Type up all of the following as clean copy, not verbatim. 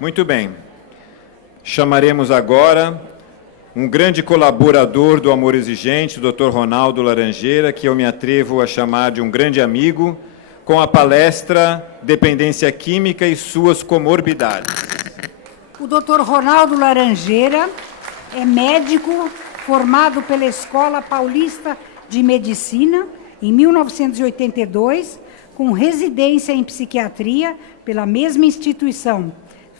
Muito bem. Chamaremos agora um grande colaborador do Amor Exigente, o Dr. Ronaldo Laranjeira, que eu me atrevo a chamar de um grande amigo, com a palestra Dependência Química e suas comorbidades. O Dr. Ronaldo Laranjeira é médico formado pela Escola Paulista de Medicina em 1982, com residência em psiquiatria pela mesma instituição.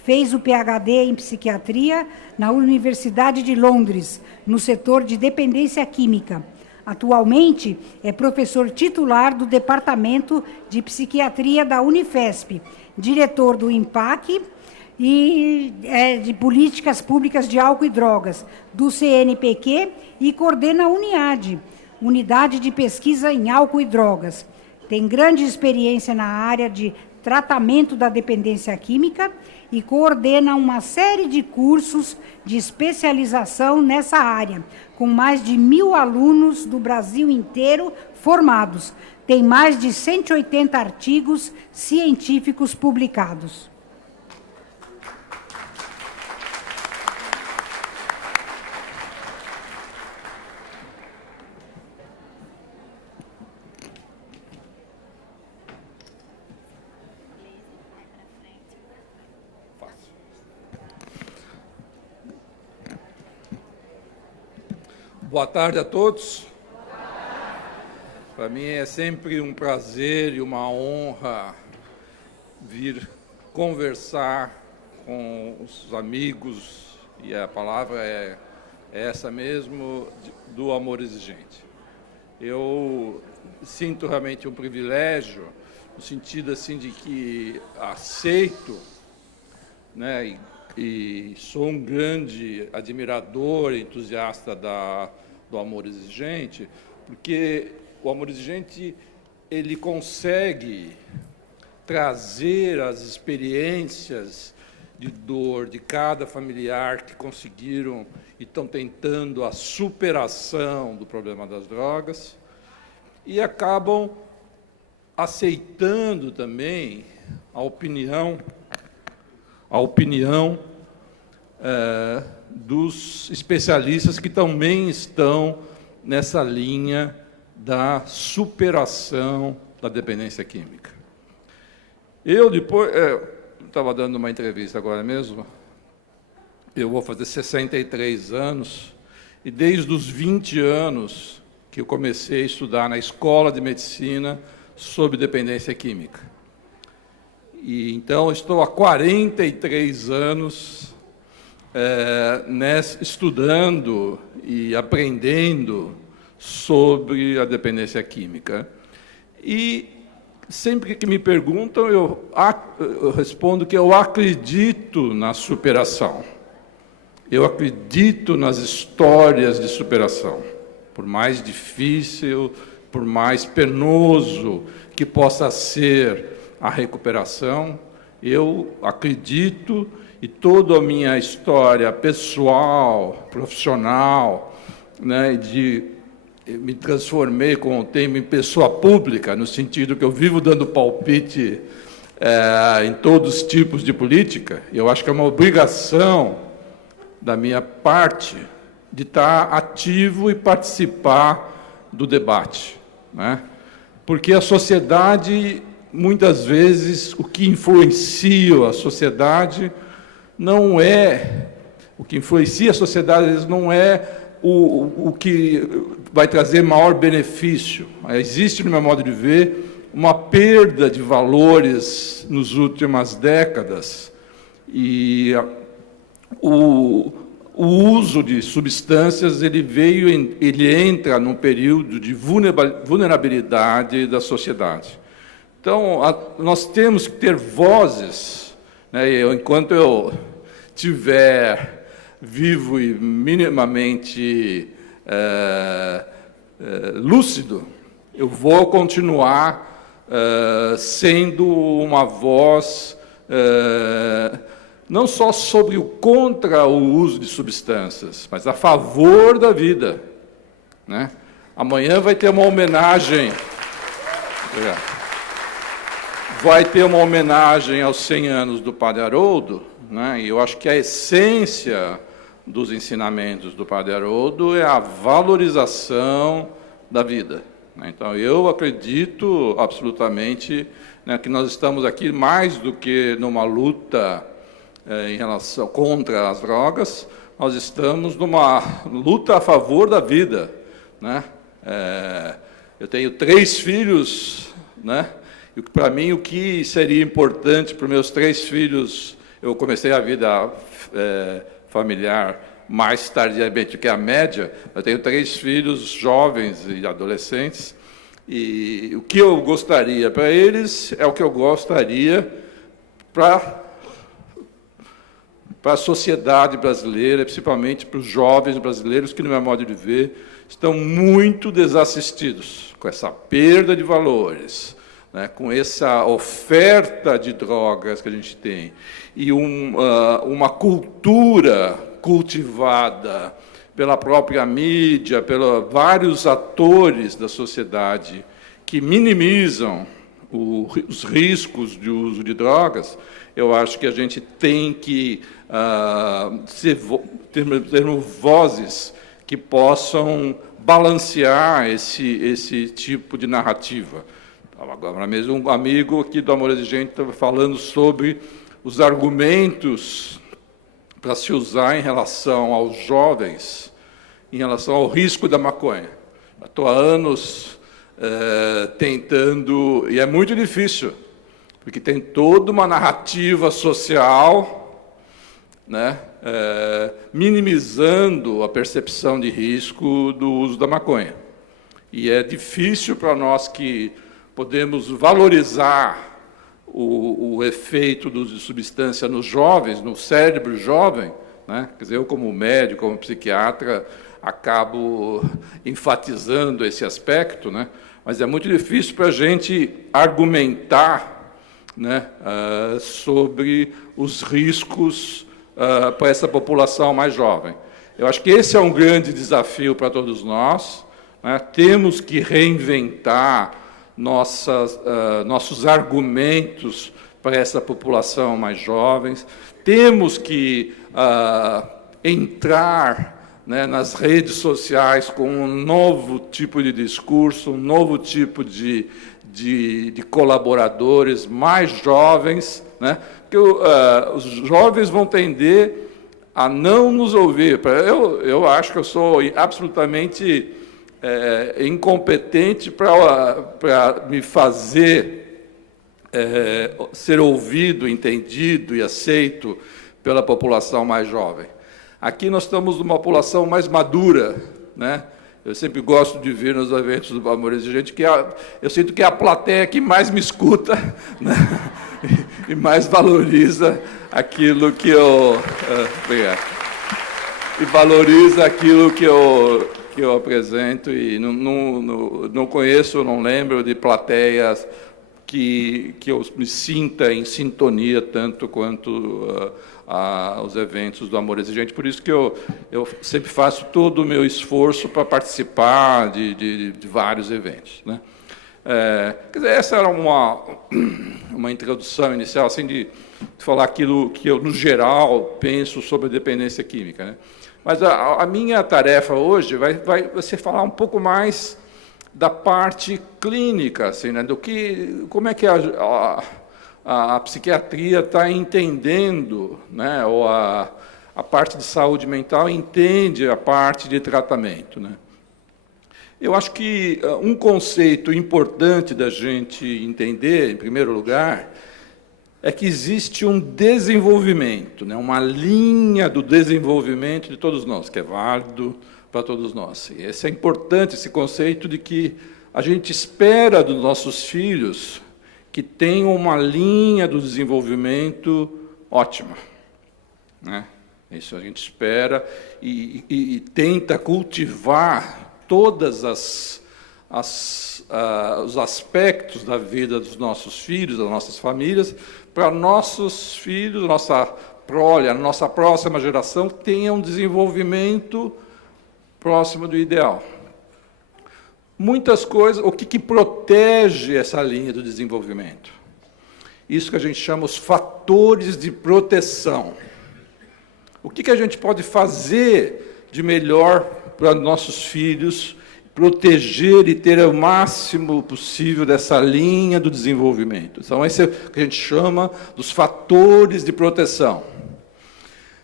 Fez o PhD em psiquiatria na Universidade de Londres, no setor de dependência química. Atualmente é professor titular do Departamento de Psiquiatria da Unifesp, diretor do IMPAC e de Políticas Públicas de Álcool e Drogas, do CNPq, e coordena a UNIAD, Unidade de Pesquisa em Álcool e Drogas. Tem grande experiência na área de tratamento da dependência química e coordena uma série de cursos de especialização nessa área, com mais de 1.000 alunos do Brasil inteiro formados. Tem mais de 180 artigos científicos publicados. Boa tarde a todos. Para mim é sempre um prazer e uma honra vir conversar com os amigos, e a palavra é essa mesmo, do Amor Exigente. Eu sinto realmente um privilégio, no sentido assim de que aceito, né, e sou um grande admirador e entusiasta do Amor Exigente, porque o Amor Exigente ele consegue trazer as experiências de dor de cada familiar que conseguiram e estão tentando a superação do problema das drogas e acabam aceitando também a opinião dos especialistas que também estão nessa linha da superação da dependência química. Eu estava dando uma entrevista agora mesmo, eu vou fazer 63 anos, e desde os 20 anos que eu comecei a estudar na Escola de Medicina sobre dependência química. E então estou há 43 anos estudando e aprendendo sobre a dependência química. E sempre que me perguntam, eu respondo que eu acredito na superação. Eu acredito nas histórias de superação. Por mais difícil, por mais penoso que possa ser a recuperação, eu acredito, e toda a minha história pessoal, profissional, né, me transformei com o tempo em pessoa pública, no sentido que eu vivo dando palpite em todos os tipos de política. Eu acho que é uma obrigação da minha parte de estar ativo e participar do debate, né? Porque a sociedade, muitas vezes, o que influencia a sociedade não é... O que influencia a sociedade não é o que vai trazer maior benefício. Existe, no meu modo de ver, uma perda de valores nas últimas décadas, e o uso de substâncias ele entra num período de vulnerabilidade da sociedade. Então, nós temos que ter vozes, né? Enquanto eu estiver vivo e minimamente lúcido, eu vou continuar sendo uma voz não só contra o uso de substâncias, mas a favor da vida, né? Amanhã vai ter uma homenagem... Vai ter uma homenagem aos 100 anos do Padre Haroldo, né? E eu acho que a essência dos ensinamentos do Padre Haroldo é a valorização da vida. Então, eu acredito absolutamente, né, que nós estamos aqui mais do que numa luta em relação contra as drogas, nós estamos numa luta a favor da vida, né? Eu tenho 3 filhos, né? E para mim o que seria importante para os meus 3 filhos, eu comecei a vida familiar mais tardiamente do que a média. Eu tenho 3 filhos jovens e adolescentes, e o que eu gostaria para eles é o que eu gostaria para a sociedade brasileira, principalmente para os jovens brasileiros que, no meu modo de ver, estão muito desassistidos com essa perda de valores, né, com essa oferta de drogas que a gente tem, e uma cultura cultivada pela própria mídia, pelos vários atores da sociedade que minimizam os riscos de uso de drogas. Eu acho que a gente tem que ter vozes que possam balancear esse tipo de narrativa. Agora mesmo um amigo aqui do Amor Exigente estava falando sobre os argumentos para se usar em relação aos jovens, em relação ao risco da maconha. Estou há anos tentando, e é muito difícil, porque tem toda uma narrativa social, né, minimizando a percepção de risco do uso da maconha. E é difícil para nós que podemos valorizar o efeito de substância nos jovens, no cérebro jovem, né? Quer dizer, eu como médico, como psiquiatra, acabo enfatizando esse aspecto, né? Mas é muito difícil para a gente argumentar, né, sobre os riscos para essa população mais jovem. Eu acho que esse é um grande desafio para todos nós, né? Temos que reinventar nossos argumentos para essa população mais jovem, temos que entrar, né, nas redes sociais com um novo tipo de discurso, um novo tipo de colaboradores mais jovens, né, porque os jovens vão tender a não nos ouvir. Eu acho que eu sou absolutamente incompetente para me fazer ser ouvido, entendido e aceito pela população mais jovem. Aqui nós estamos numa população mais madura, né? Eu sempre gosto de vir nos eventos do Amor Exigente, que eu sinto que é a plateia que mais me escuta, né? E mais valoriza aquilo que eu... obrigado. E valoriza aquilo que eu apresento, e não conheço, não lembro de plateias que eu me sinta em sintonia tanto quanto os eventos do Amor Exigente. Por isso que eu sempre faço todo o meu esforço para participar de vários eventos, né? Quer dizer, essa era uma introdução inicial, assim, de falar aquilo que eu, no geral, penso sobre a dependência química, né? Mas a minha tarefa hoje vai ser falar um pouco mais da parte clínica, assim, né? Como é que a psiquiatria está entendendo, né? Ou a parte de saúde mental entende a parte de tratamento, né? Eu acho que um conceito importante da gente entender, em primeiro lugar, é que existe um desenvolvimento, né, uma linha do desenvolvimento de todos nós, que é válido para todos nós. E esse é importante, esse conceito de que a gente espera dos nossos filhos que tenham uma linha do desenvolvimento ótima, né? Isso a gente espera e tenta cultivar todas os aspectos da vida dos nossos filhos, das nossas famílias, para nossos filhos, nossa prole, a nossa próxima geração tenha um desenvolvimento próximo do ideal. Muitas coisas, o que protege essa linha do desenvolvimento? isso que a gente chama os fatores de proteção. O que a gente pode fazer de melhor para nossos filhos, proteger e ter o máximo possível dessa linha do desenvolvimento? Então, esse é o que a gente chama dos fatores de proteção.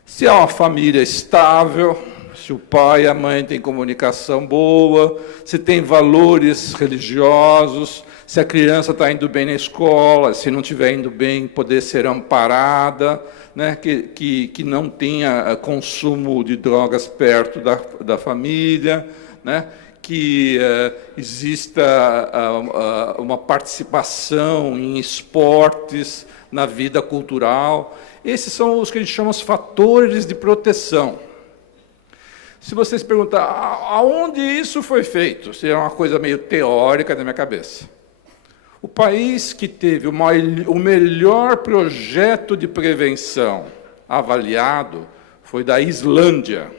Se é uma família estável, se o pai e a mãe têm comunicação boa, se tem valores religiosos, se a criança está indo bem na escola, se não estiver indo bem, poder ser amparada, né, que não tenha consumo de drogas perto da família, né, que exista uma participação em esportes, na vida cultural. Esses são os que a gente chama os fatores de proteção. Se vocês perguntarem aonde isso foi feito, isso é uma coisa meio teórica na minha cabeça. O país que teve o melhor projeto de prevenção avaliado foi da Islândia.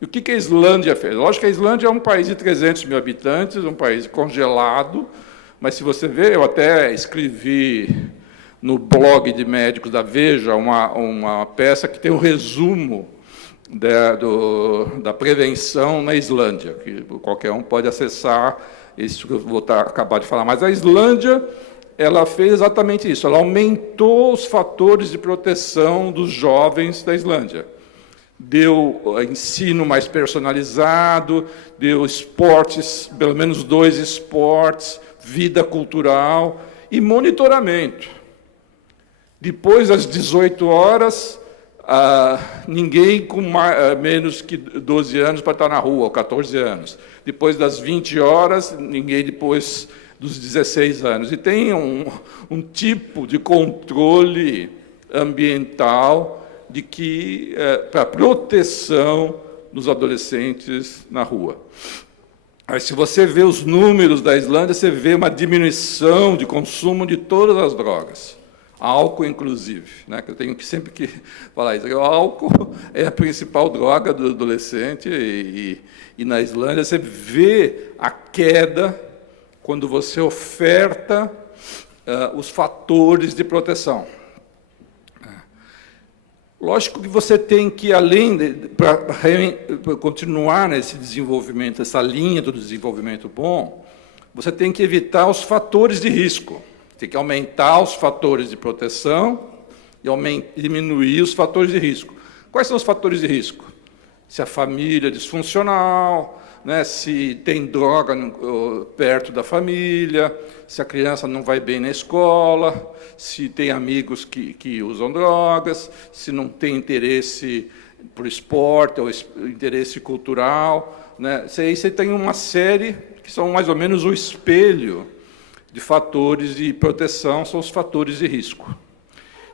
E o que a Islândia fez? Lógico que a Islândia é um país de 300 mil habitantes, um país congelado, mas se você ver, eu até escrevi no blog de médicos da Veja uma peça que tem um resumo da prevenção na Islândia, que qualquer um pode acessar, isso que eu vou acabar de falar. Mas a Islândia, ela fez exatamente isso, ela aumentou os fatores de proteção dos jovens da Islândia. Deu ensino mais personalizado, deu esportes, pelo menos 2 esportes, vida cultural e monitoramento. Depois das 18 horas, ninguém com menos que 12 anos para estar na rua, ou 14 anos. Depois das 20 horas, ninguém depois dos 16 anos. E tem um tipo de controle ambiental de que para proteção dos adolescentes na rua. Aí, se você vê os números da Islândia, você vê uma diminuição de consumo de todas as drogas. Álcool, inclusive, né? Que eu tenho sempre que falar isso. O álcool é a principal droga do adolescente e na Islândia você vê a queda quando você oferta os fatores de proteção. Lógico que você tem que, para continuar nesse desenvolvimento, essa linha do desenvolvimento bom, você tem que evitar os fatores de risco. Tem que aumentar os fatores de proteção e diminuir os fatores de risco. Quais são os fatores de risco? Se a família é disfuncional, né, se tem droga perto da família, se a criança não vai bem na escola, se tem amigos que usam drogas, se não tem interesse por esporte ou interesse cultural, né? Aí você tem uma série que são mais ou menos o espelho de fatores de proteção, são os fatores de risco.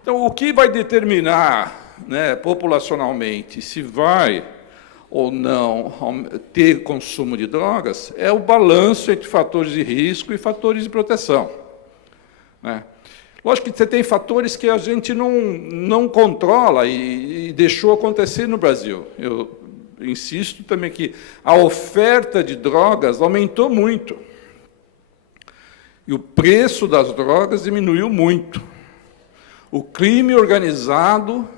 Então, o que vai determinar, né, populacionalmente se vai ou não ter consumo de drogas é o balanço entre fatores de risco e fatores de proteção, né? Lógico que você tem fatores que a gente não controla e deixou acontecer no Brasil. Eu insisto também que a oferta de drogas aumentou muito. E o preço das drogas diminuiu muito. O crime organizado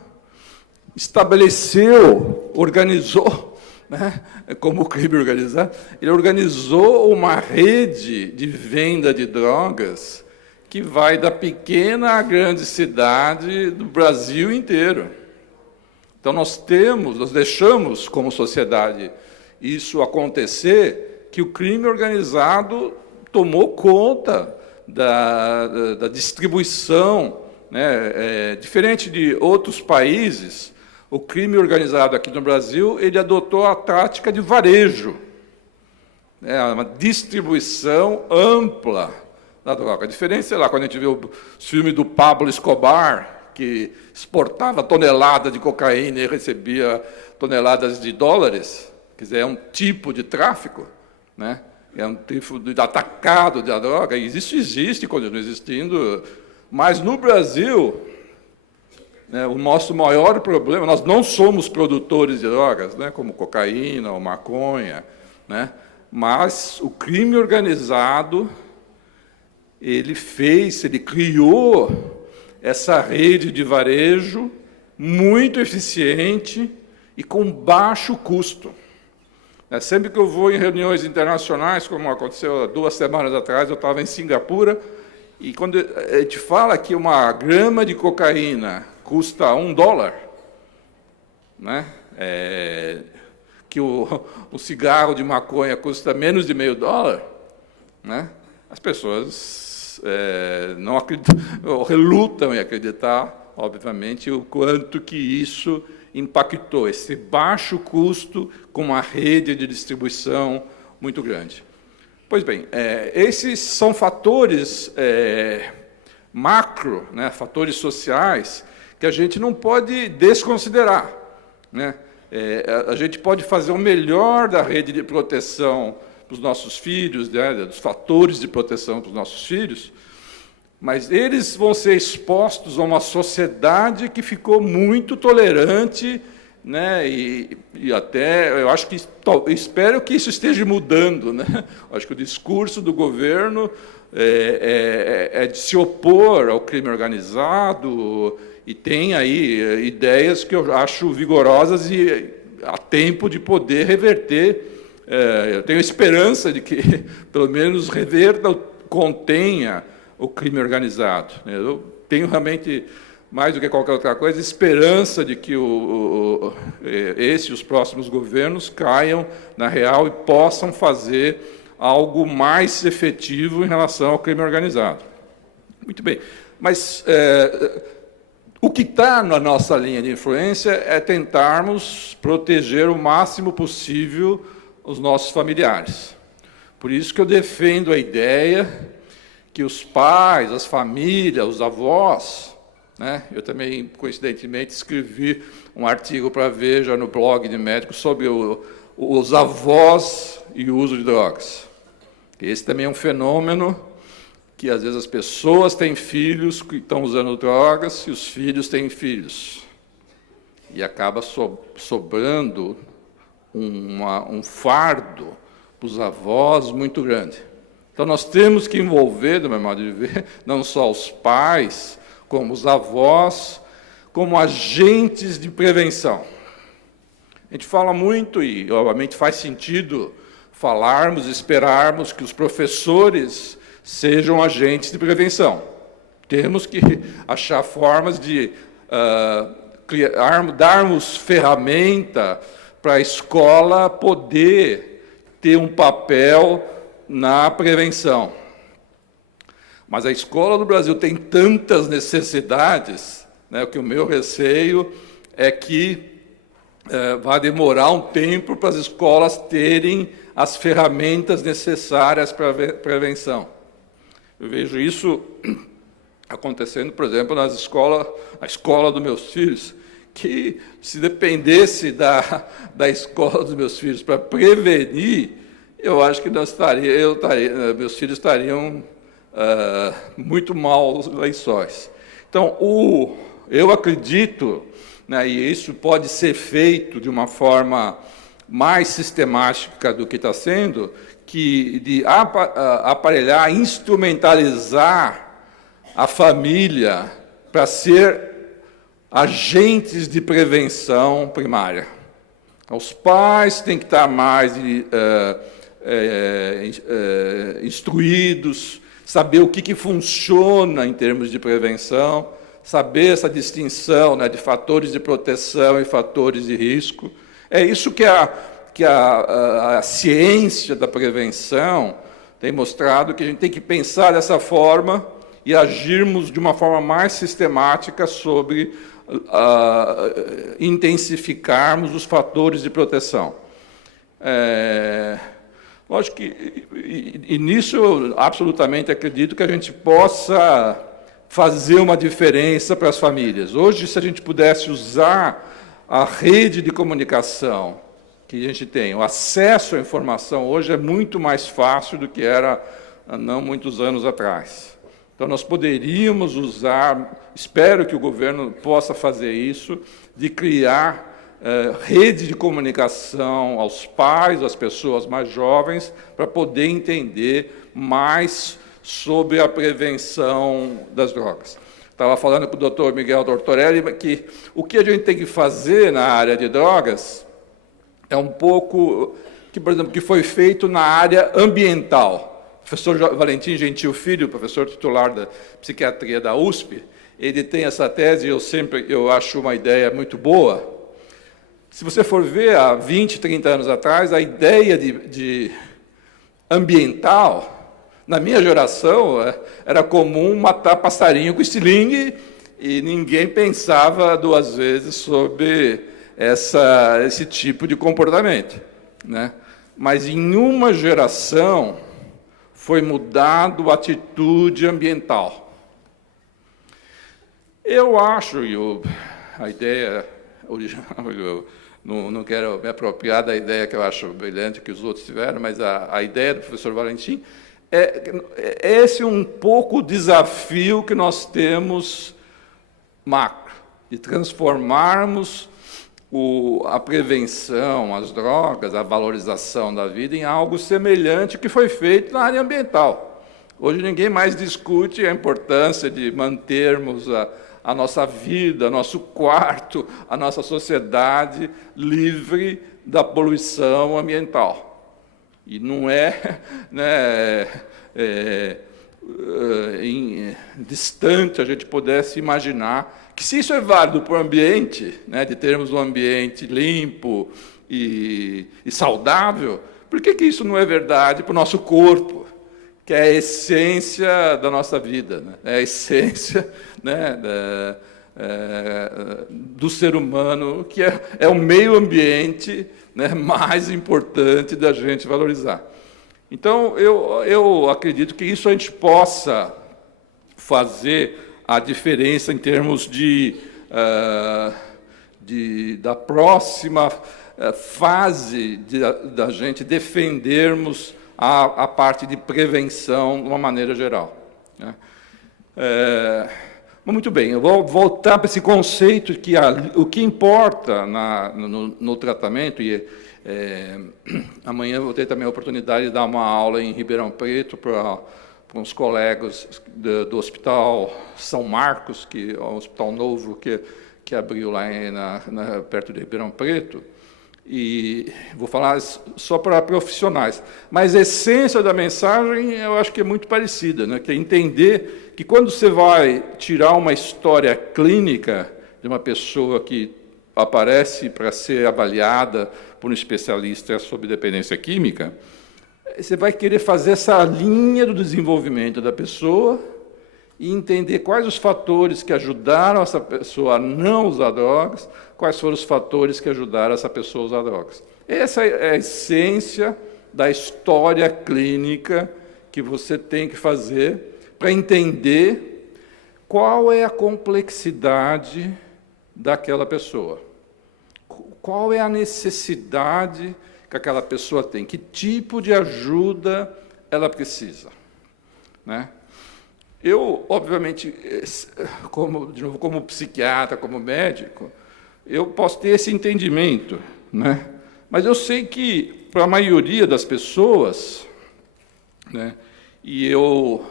organizou, né, como o crime organizado, ele organizou uma rede de venda de drogas que vai da pequena à grande cidade do Brasil inteiro. Então, nós deixamos como sociedade isso acontecer, que o crime organizado tomou conta da distribuição, né? Diferente de outros países, o crime organizado aqui no Brasil, ele adotou a tática de varejo, uma distribuição ampla da droga. Diferente, sei lá, quando a gente vê os filmes do Pablo Escobar, que exportava tonelada de cocaína e recebia toneladas de dólares, quer dizer, é um tipo de tráfico, né? É um tipo de atacado da droga, e isso existe, continua existindo, mas no Brasil, né, o nosso maior problema, nós não somos produtores de drogas, né, como cocaína ou maconha, né, mas o crime organizado, ele criou essa rede de varejo muito eficiente e com baixo custo. Sempre que eu vou em reuniões internacionais, como aconteceu 2 semanas atrás, eu estava em Singapura, e quando a gente fala que uma grama de cocaína custa $1, né? Que o cigarro de maconha custa menos de $0,5, né? As pessoas não acreditam, relutam em acreditar, obviamente, o quanto que isso impactou, esse baixo custo com uma rede de distribuição muito grande. Pois bem, esses são fatores macro, né, fatores sociais, que a gente não pode desconsiderar, né? A gente pode fazer o melhor da rede de proteção para os nossos filhos, né, dos fatores de proteção para os nossos filhos, mas eles vão ser expostos a uma sociedade que ficou muito tolerante, né, e até, eu acho que, espero que isso esteja mudando, né? Acho que o discurso do governo é de se opor ao crime organizado, e tem aí ideias que eu acho vigorosas e há tempo de poder reverter. Eu tenho esperança de que, pelo menos, reverta, contenha o crime organizado. Eu tenho realmente, mais do que qualquer outra coisa, esperança de que esse e os próximos governos caiam na real e possam fazer algo mais efetivo em relação ao crime organizado. Muito bem, mas o que está na nossa linha de influência é tentarmos proteger o máximo possível os nossos familiares. Por isso que eu defendo a ideia que os pais, as famílias, os avós, né? Eu também, coincidentemente, escrevi um artigo para a Veja no blog de médico sobre os avós e o uso de drogas. Esse também é um fenômeno que, às vezes, as pessoas têm filhos que estão usando drogas e os filhos têm filhos. E acaba sobrando um fardo para os avós muito grande. Então, nós temos que envolver, do meu modo de ver, não só os pais, como os avós, como agentes de prevenção. A gente fala muito, e, obviamente, faz sentido falarmos, esperarmos que os professores sejam agentes de prevenção. Temos que achar formas de darmos ferramenta para a escola poder ter um papel na prevenção. Mas a escola do Brasil tem tantas necessidades, né, que o meu receio é que vai demorar um tempo para as escolas terem as ferramentas necessárias para a prevenção. Eu vejo isso acontecendo, por exemplo, na escola dos meus filhos, que se dependesse da escola dos meus filhos para prevenir, eu acho que meus filhos estariam muito mal os lençóis. Então, eu acredito, né, e isso pode ser feito de uma forma mais sistemática do que está sendo, que de aparelhar, instrumentalizar a família para ser agentes de prevenção primária. Os pais têm que estar mais instruídos, saber o que funciona em termos de prevenção, saber essa distinção, né, de fatores de proteção e fatores de risco. É isso que a ciência da prevenção tem mostrado, que a gente tem que pensar dessa forma e agirmos de uma forma mais sistemática sobre intensificarmos os fatores de proteção. Lógico que, e nisso eu absolutamente acredito que a gente possa fazer uma diferença para as famílias. Hoje, se a gente pudesse usar a rede de comunicação que a gente tem, o acesso à informação hoje é muito mais fácil do que era há não muitos anos atrás. Então, nós poderíamos usar, espero que o governo possa fazer isso, de criar rede de comunicação aos pais, às pessoas mais jovens, para poder entender mais sobre a prevenção das drogas. Estava falando com o Dr. Miguel Tortorelli que o que a gente tem que fazer na área de drogas é um pouco que, por exemplo, que foi feito na área ambiental. O professor Valentim Gentil Filho, professor titular da psiquiatria da USP, ele tem essa tese, eu acho uma ideia muito boa. Se você for ver, há 20, 30 anos atrás, a ideia de ambiental, na minha geração, era comum matar passarinho com estilingue e ninguém pensava duas vezes sobre esse tipo de comportamento, né? Mas em uma geração foi mudado a atitude ambiental. Eu acho, a ideia original, eu não quero me apropriar da ideia que eu acho brilhante que os outros tiveram, mas a ideia do professor Valentim é esse um pouco o desafio que nós temos macro, de transformarmos a prevenção, as drogas, a valorização da vida em algo semelhante que foi feito na área ambiental. Hoje ninguém mais discute a importância de mantermos a nossa vida, nosso quarto, a nossa sociedade livre da poluição ambiental. E não distante a gente pudesse imaginar que, se isso é válido para o ambiente, né, de termos um ambiente limpo e saudável, por que isso não é verdade para o nosso corpo, que é a essência da nossa vida, né? É a essência, né, do ser humano, que é o meio ambiente, né, mais importante da gente valorizar. Então, eu acredito que isso a gente possa fazer a diferença em termos da próxima fase da gente defendermos a parte de prevenção de uma maneira geral, né? Muito bem, eu vou voltar para esse conceito que o que importa no tratamento, e amanhã eu vou ter também a oportunidade de dar uma aula em Ribeirão Preto para uns colegas do Hospital São Marcos, que é um hospital novo que abriu lá perto de Ribeirão Preto, e vou falar só para profissionais. Mas a essência da mensagem eu acho que é muito parecida, né? Que é entender que quando você vai tirar uma história clínica de uma pessoa que aparece para ser avaliada por um especialista sobre dependência química, você vai querer fazer essa linha do desenvolvimento da pessoa e entender quais os fatores que ajudaram essa pessoa a não usar drogas, quais foram os fatores que ajudaram essa pessoa a usar drogas. Essa é a essência da história clínica que você tem que fazer para entender qual é a complexidade daquela pessoa, qual é a necessidade que aquela pessoa tem, que tipo de ajuda ela precisa, né? Eu, obviamente, como psiquiatra, como médico, eu posso ter esse entendimento, né? Mas eu sei que, para a maioria das pessoas, né, e eu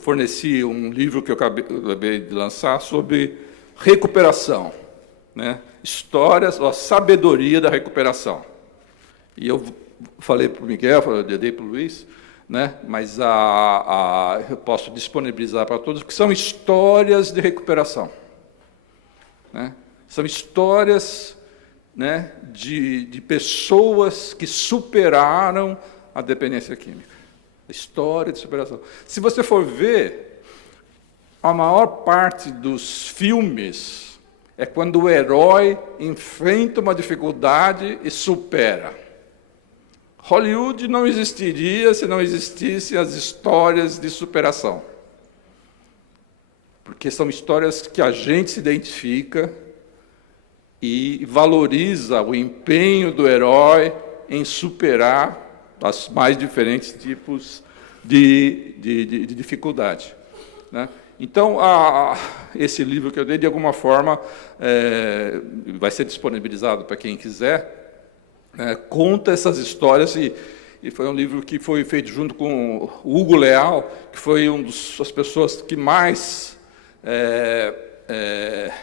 forneci um livro que eu acabei de lançar sobre recuperação, né? Histórias, a sabedoria da recuperação. E eu falei para o Miguel, dei para o Luiz, né? Mas eu posso disponibilizar para todos, que são histórias de recuperação, né? São histórias, né, de pessoas que superaram a dependência química. História de superação. Se você for ver, a maior parte dos filmes é quando o herói enfrenta uma dificuldade e supera. Hollywood não existiria se não existissem as histórias de superação. Porque são histórias que a gente se identifica e valoriza o empenho do herói em superar os mais diferentes tipos de dificuldade, né? Então, esse livro que eu dei, de alguma forma, vai ser disponibilizado para quem quiser, conta essas histórias, e e foi um livro que foi feito junto com o Hugo Leal, que foi uma das pessoas que mais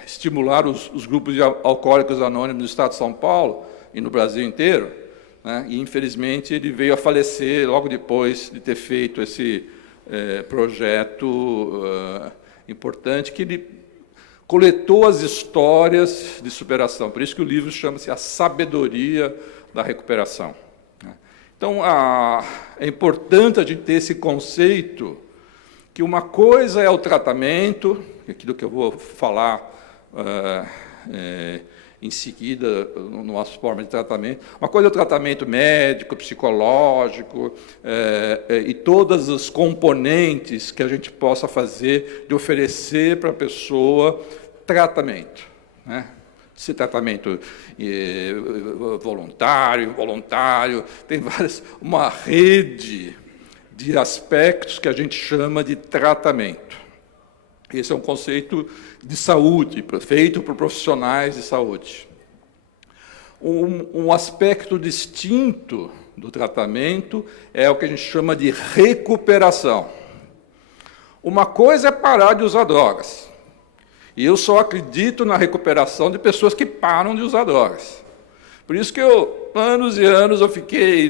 estimularam os grupos de alcoólicos anônimos no estado de São Paulo e no Brasil inteiro, né? E, infelizmente, ele veio a falecer logo depois de ter feito esse projeto importante, que ele coletou as histórias de superação. Por isso que o livro chama-se A Sabedoria da Recuperação. Então, é importante a gente ter esse conceito que uma coisa é o tratamento, aquilo que eu vou falar em seguida, na nossa forma de tratamento. Uma coisa é o tratamento médico, psicológico, e todos os componentes que a gente possa fazer de oferecer para a pessoa tratamento, né? Esse tratamento voluntário, involuntário, tem uma rede de aspectos que a gente chama de tratamento. Esse é um conceito de saúde, feito por profissionais de saúde. Um aspecto distinto do tratamento é o que a gente chama de recuperação. Uma coisa é parar de usar drogas. E eu só acredito na recuperação de pessoas que param de usar drogas. Por isso que anos e anos, eu fiquei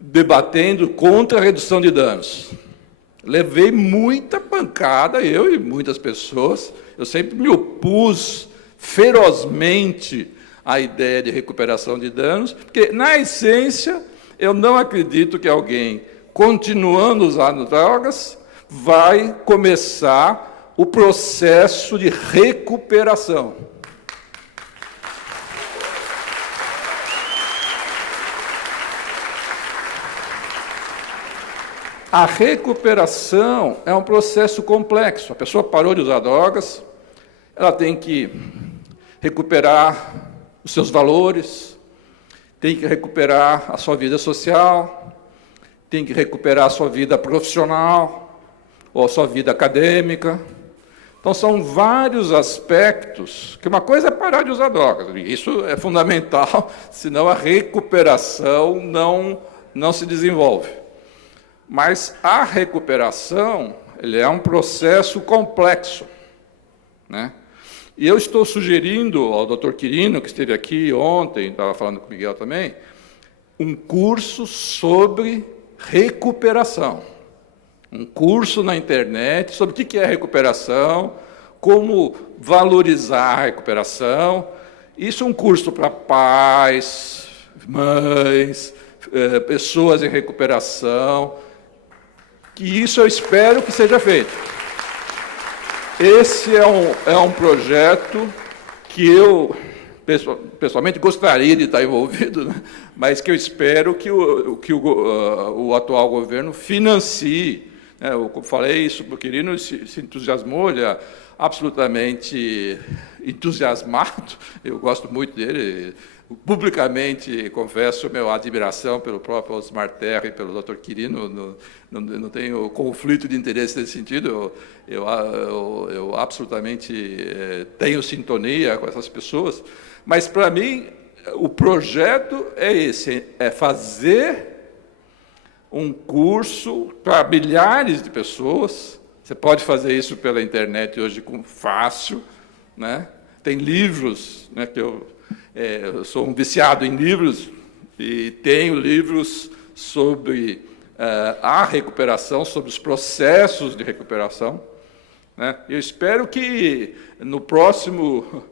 debatendo contra a redução de danos. Levei muita pancada, eu e muitas pessoas. Eu sempre me opus ferozmente à ideia de recuperação de danos, porque, na essência, eu não acredito que alguém, continuando usando drogas, vai começar o processo de recuperação. A recuperação é um processo complexo. A pessoa parou de usar drogas, ela tem que recuperar os seus valores, tem que recuperar a sua vida social, tem que recuperar a sua vida profissional, ou a sua vida acadêmica. Então, são vários aspectos, que uma coisa é parar de usar drogas, isso é fundamental, senão a recuperação não se desenvolve. Mas a recuperação, ele é um processo complexo, né? E eu estou sugerindo ao Dr. Quirino, que esteve aqui ontem, estava falando com o Miguel também, um curso sobre recuperação. Um curso na internet sobre o que é recuperação, como valorizar a recuperação. Isso é um curso para pais, mães, pessoas em recuperação, que isso eu espero que seja feito. Esse é um projeto que eu, pessoalmente, gostaria de estar envolvido, né? Mas que eu espero que o atual governo financie. Eu falei isso para o Quirino, se entusiasmou, ele é absolutamente entusiasmado, eu gosto muito dele, publicamente confesso minha admiração pelo próprio Osmar Terra e pelo Dr. Quirino, não tenho conflito de interesse nesse sentido, eu absolutamente tenho sintonia com essas pessoas, mas, para mim, o projeto é esse, é fazer um curso para milhares de pessoas. Você pode fazer isso pela internet hoje fácil, né? Tem livros, né, que eu sou um viciado em livros, e tenho livros sobre a recuperação, sobre os processos de recuperação, né? Eu espero que no próximo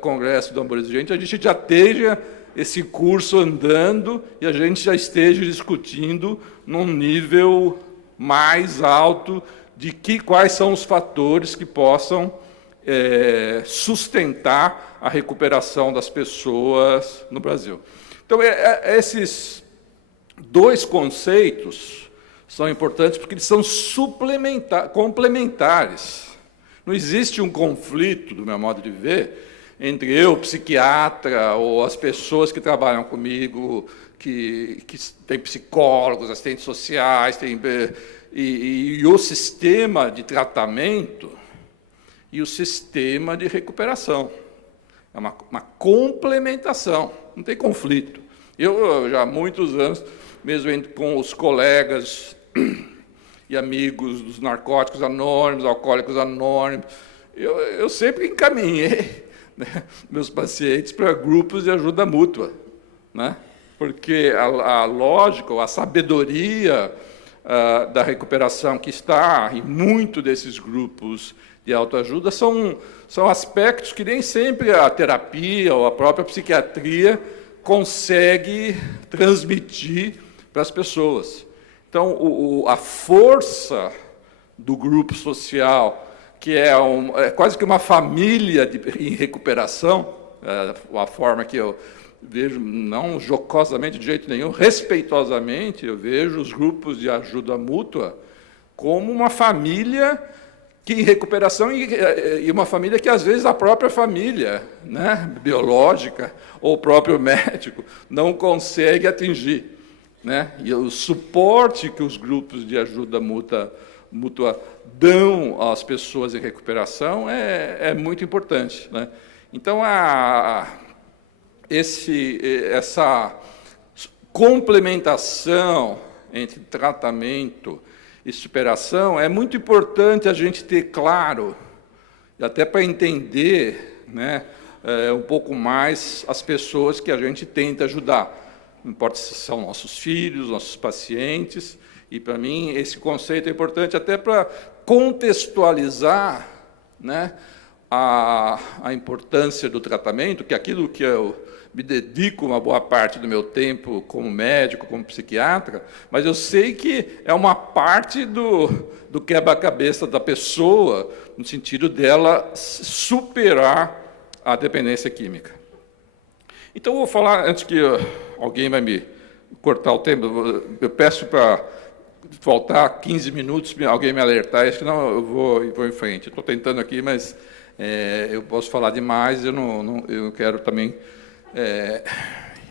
Congresso do Amor Exigente a gente já esteja esse curso andando e a gente já esteja discutindo num nível mais alto de quais são os fatores que possam sustentar a recuperação das pessoas no Brasil. Então, esses dois conceitos são importantes porque eles são complementares. Não existe um conflito, do meu modo de ver, entre eu, psiquiatra, ou as pessoas que trabalham comigo, que têm psicólogos, assistentes sociais, e o sistema de tratamento e o sistema de recuperação. É uma complementação, não tem conflito. Eu já há muitos anos, mesmo com os colegas e amigos dos narcóticos anônimos, alcoólicos anônimos, eu sempre encaminhei, né, meus pacientes para grupos de ajuda mútua, né? Porque a lógica, a sabedoria da recuperação que está em muito desses grupos de autoajuda são aspectos que nem sempre a terapia ou a própria psiquiatria consegue transmitir para as pessoas. Então, a força do grupo social, que é quase que uma família em recuperação, a forma que eu vejo, não jocosamente de jeito nenhum, respeitosamente, eu vejo os grupos de ajuda mútua como uma família que em recuperação, e uma família que, às vezes, a própria família, né, biológica, ou o próprio médico, não consegue atingir, né? E o suporte que os grupos de ajuda mútua dão às pessoas em recuperação é muito importante, né? Então, essa complementação entre tratamento e superação é muito importante a gente ter claro, até para entender, né, um pouco mais as pessoas que a gente tenta ajudar. Não importa se são nossos filhos, nossos pacientes, e, para mim, esse conceito é importante até para contextualizar, né, a importância do tratamento, que aquilo que eu me dedico uma boa parte do meu tempo como médico, como psiquiatra, mas eu sei que é uma parte do quebra-cabeça da pessoa, no sentido dela superar a dependência química. Então, eu vou falar, antes que alguém vai me cortar o tempo, eu peço para faltar 15 minutos, alguém me alertar, senão eu vou em frente. Estou tentando aqui, mas eu posso falar demais, eu não quero também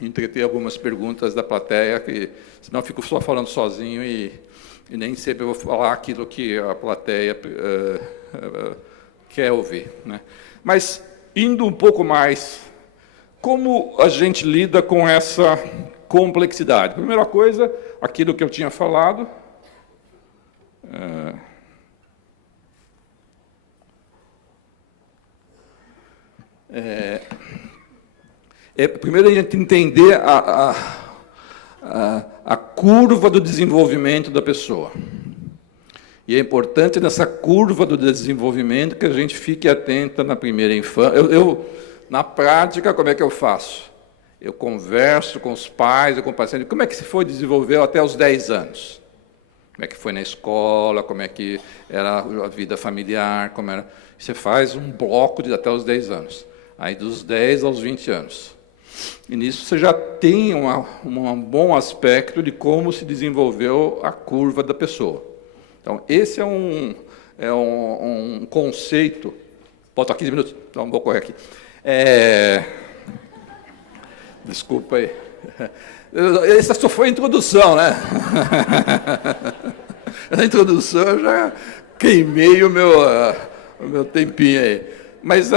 entreter algumas perguntas da plateia, que senão eu fico só falando sozinho e nem sempre eu vou falar aquilo que a plateia quer ouvir, né? Mas, indo um pouco mais, como a gente lida com essa complexidade? Primeira coisa, aquilo que eu tinha falado, primeiro a gente entender a curva do desenvolvimento da pessoa. E é importante nessa curva do desenvolvimento que a gente fique atenta na primeira infância. Na prática, como é que eu faço? Eu converso com os pais, com o paciente, como é que se foi desenvolveu até os 10 anos? Como é que foi na escola, como é que era a vida familiar, como era... Você faz um bloco de até os 10 anos. Aí, dos 10 aos 20 anos. E nisso você já tem um bom aspecto de como se desenvolveu a curva da pessoa. Então, esse é um conceito... Falta 15 minutos? Então, vou correr aqui. Desculpa aí. Essa só foi a introdução, né? Na introdução eu já queimei o meu tempinho aí. Mas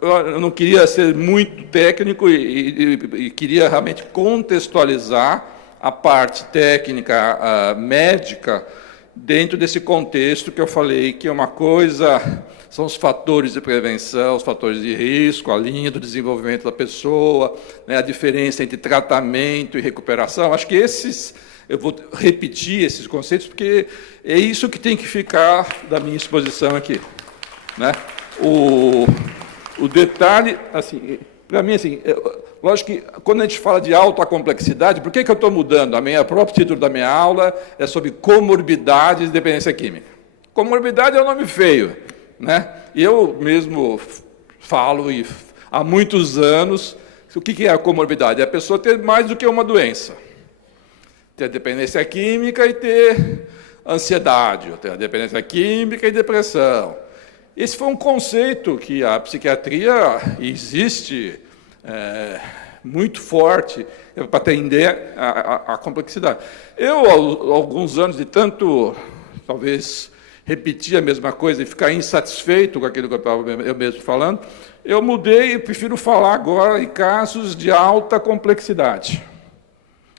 eu não queria ser muito técnico e queria realmente contextualizar a parte técnica, médica, dentro desse contexto que eu falei, que é uma coisa, são os fatores de prevenção, os fatores de risco, a linha do desenvolvimento da pessoa, né, a diferença entre tratamento e recuperação. Acho que eu vou repetir esses conceitos, porque é isso que tem que ficar da minha exposição aqui, né? O detalhe, assim, para mim, assim, lógico que quando a gente fala de alta complexidade, por que eu estou mudando? O próprio título da minha aula é sobre comorbidades de dependência química. Comorbidade é um nome feio, né? Eu mesmo falo há muitos anos, o que é a comorbidade? É a pessoa ter mais do que uma doença. Ter dependência química e ter ansiedade, ou ter dependência química e depressão. Esse foi um conceito que a psiquiatria existe muito forte para atender a complexidade. Eu, há alguns anos de tanto, talvez, repetir a mesma coisa e ficar insatisfeito com aquilo que eu mesmo falando, eu mudei e prefiro falar agora em casos de alta complexidade.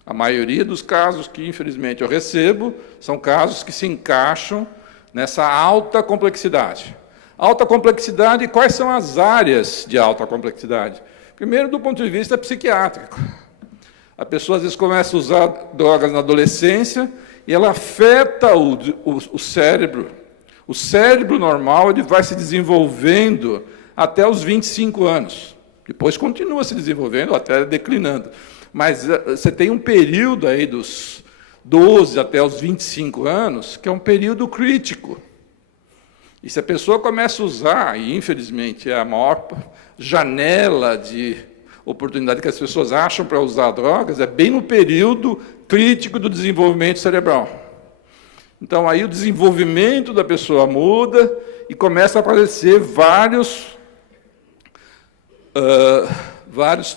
A maioria dos casos que, infelizmente, eu recebo são casos que se encaixam nessa alta complexidade. Alta complexidade, quais são as áreas de alta complexidade? Primeiro, do ponto de vista psiquiátrico. A pessoa, às vezes, começa a usar drogas na adolescência e ela afeta o cérebro. O cérebro normal ele vai se desenvolvendo até os 25 anos. Depois continua se desenvolvendo, até declinando. Mas você tem um período aí dos 12 até os 25 anos, que é um período crítico. E se a pessoa começa a usar, e infelizmente é a maior janela de oportunidade que as pessoas acham para usar drogas, é bem no período crítico do desenvolvimento cerebral. Então, aí o desenvolvimento da pessoa muda e começa a aparecer vários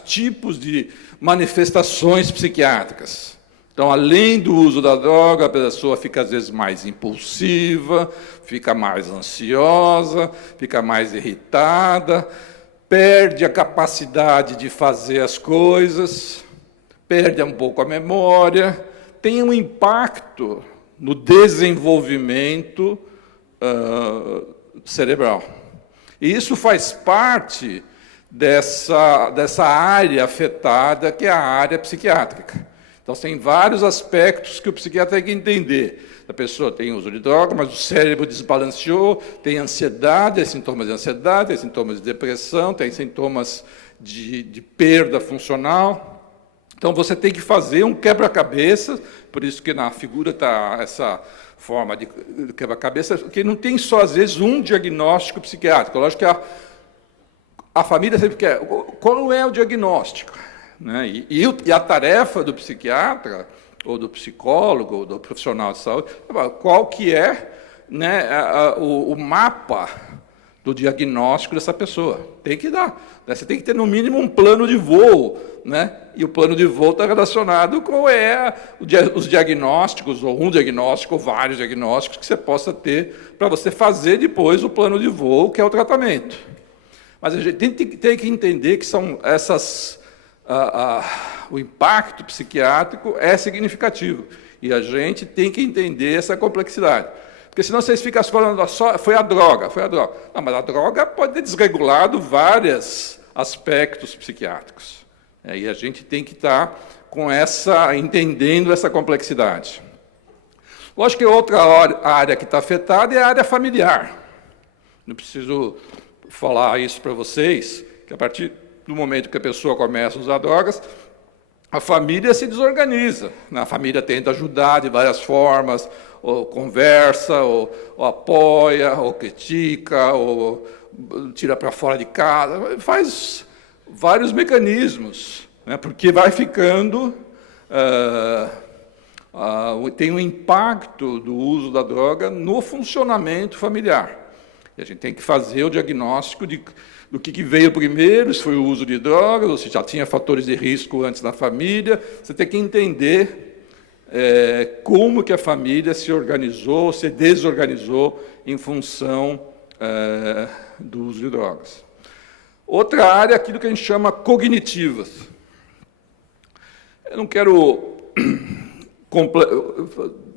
tipos de manifestações psiquiátricas. Então, além do uso da droga, a pessoa fica, às vezes, mais impulsiva, fica mais ansiosa, fica mais irritada, perde a capacidade de fazer as coisas, perde um pouco a memória, tem um impacto no desenvolvimento cerebral. E isso faz parte dessa área afetada, que é a área psiquiátrica. Então, tem vários aspectos que o psiquiatra tem que entender. A pessoa tem uso de droga, mas o cérebro desbalanceou, tem ansiedade, tem sintomas de ansiedade, tem sintomas de depressão, tem sintomas de perda funcional. Então, você tem que fazer um quebra-cabeça, por isso que na figura está essa forma de quebra-cabeça, que não tem só, às vezes, um diagnóstico psiquiátrico. Lógico que a família sempre quer. Qual é o diagnóstico? Né? E a tarefa do psiquiatra, ou do psicólogo, ou do profissional de saúde, qual que é, né, o mapa do diagnóstico dessa pessoa? Tem que dar. Né? Você tem que ter, no mínimo, um plano de voo, né? E o plano de voo está relacionado com os diagnósticos, ou um diagnóstico, ou vários diagnósticos que você possa ter para você fazer depois o plano de voo, que é o tratamento. Mas a gente tem que entender que são essas... o impacto psiquiátrico é significativo. E a gente tem que entender essa complexidade. Porque senão vocês ficam falando só, foi a droga. Não, mas a droga pode ter desregulado vários aspectos psiquiátricos. E a gente tem que estar entendendo essa complexidade. Lógico que outra área que está afetada é a área familiar. Não preciso falar isso para vocês, que a partir do momento que a pessoa começa a usar drogas, a família se desorganiza. A família tenta ajudar de várias formas, ou conversa, ou apoia, ou critica, ou tira para fora de casa, faz vários mecanismos, né, porque vai ficando... tem um impacto do uso da droga no funcionamento familiar. E a gente tem que fazer o diagnóstico do que veio primeiro, se foi o uso de drogas, ou se já tinha fatores de risco antes na família. Você tem que entender como que a família se organizou, se desorganizou em função do uso de drogas. Outra área é aquilo que a gente chama cognitivas. Eu não quero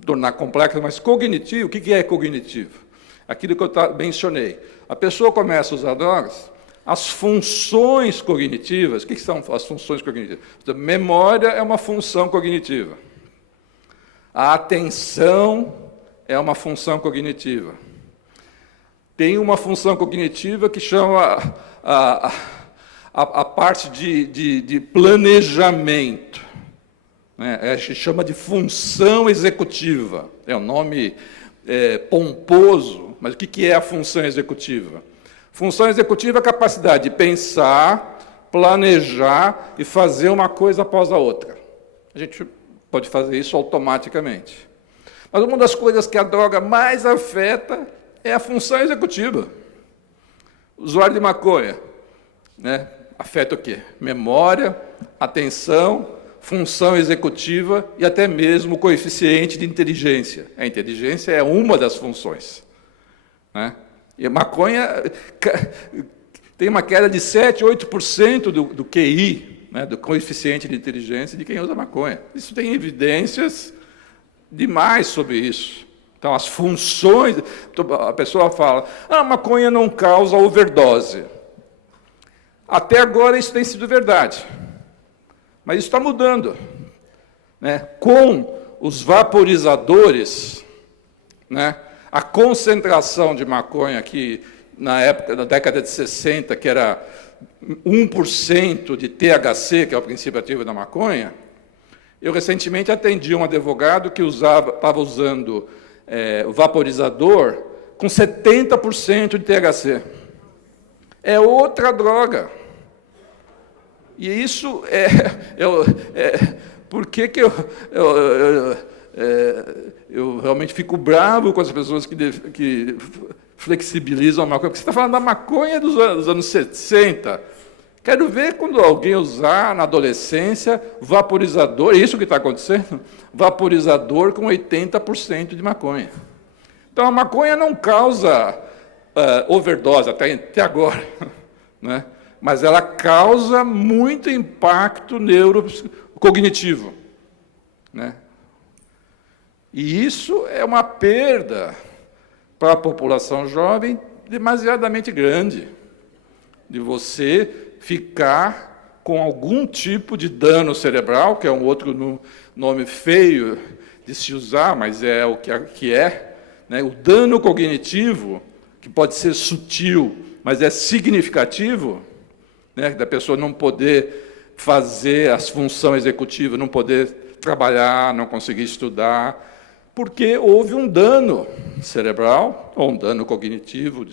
tornar complexo, mas cognitivo, o que é cognitivo? Aquilo que eu mencionei. A pessoa começa a usar drogas, as funções cognitivas, o que são as funções cognitivas? A memória é uma função cognitiva. A atenção é uma função cognitiva. Tem uma função cognitiva que chama a parte de planejamento. Né? Chama de função executiva. É um nome pomposo, mas o que é a função executiva? Função executiva é a capacidade de pensar, planejar e fazer uma coisa após a outra. A gente pode fazer isso automaticamente. Mas uma das coisas que a droga mais afeta é a função executiva. O usuário de maconha, né, afeta o quê? Memória, atenção, função executiva e até mesmo o coeficiente de inteligência. A inteligência é uma das funções. né? E a maconha tem uma queda de 7, 8% do QI, né, do coeficiente de inteligência de quem usa maconha. Isso tem evidências demais sobre isso. Então, as funções... A pessoa fala, a maconha não causa overdose. Até agora isso tem sido verdade. Mas isso está mudando, né? Com os vaporizadores, né? A concentração de maconha que, na década de 60, que era 1% de THC, que é o princípio ativo da maconha, eu recentemente atendi um advogado que estava usando o vaporizador com 70% de THC. É outra droga. E isso por que eu realmente fico bravo com as pessoas que flexibilizam a maconha? Porque você está falando da maconha dos anos 60. Quero ver quando alguém usar, na adolescência, vaporizador, é isso que está acontecendo? Vaporizador com 80% de maconha. Então, a maconha não causa overdose, até agora, né? Mas ela causa muito impacto neurocognitivo, né? E isso é uma perda para a população jovem demasiadamente grande, de você ficar com algum tipo de dano cerebral, que é um outro nome feio de se usar, mas é o que é, né? O dano cognitivo, que pode ser sutil, mas é significativo, né? Da pessoa não poder fazer as funções executivas, não poder trabalhar, não conseguir estudar, porque houve um dano cerebral, ou um dano cognitivo.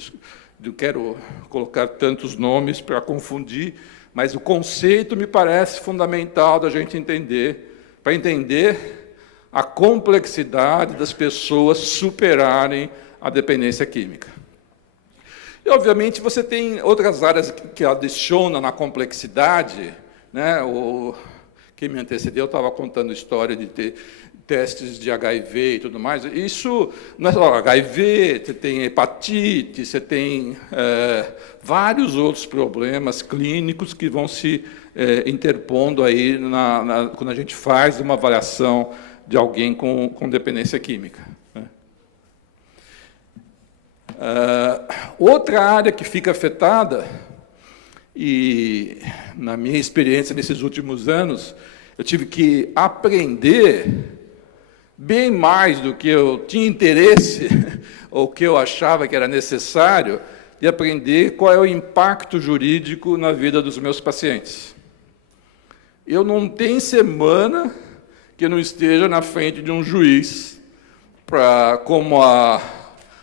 Eu quero colocar tantos nomes para confundir, mas o conceito me parece fundamental da gente entender, para entender a complexidade das pessoas superarem a dependência química. E, obviamente, você tem outras áreas que adicionam na complexidade, né? Quem me antecedeu estava contando a história de ter testes de HIV e tudo mais. Isso não é só HIV, você tem hepatite, você tem vários outros problemas clínicos que vão se interpondo aí quando a gente faz uma avaliação de alguém com dependência química, né? Outra área que fica afetada, e na minha experiência nesses últimos anos, eu tive que aprender bem mais do que eu tinha interesse ou que eu achava que era necessário, de aprender qual é o impacto jurídico na vida dos meus pacientes. Eu não tenho semana que eu não esteja na frente de um juiz como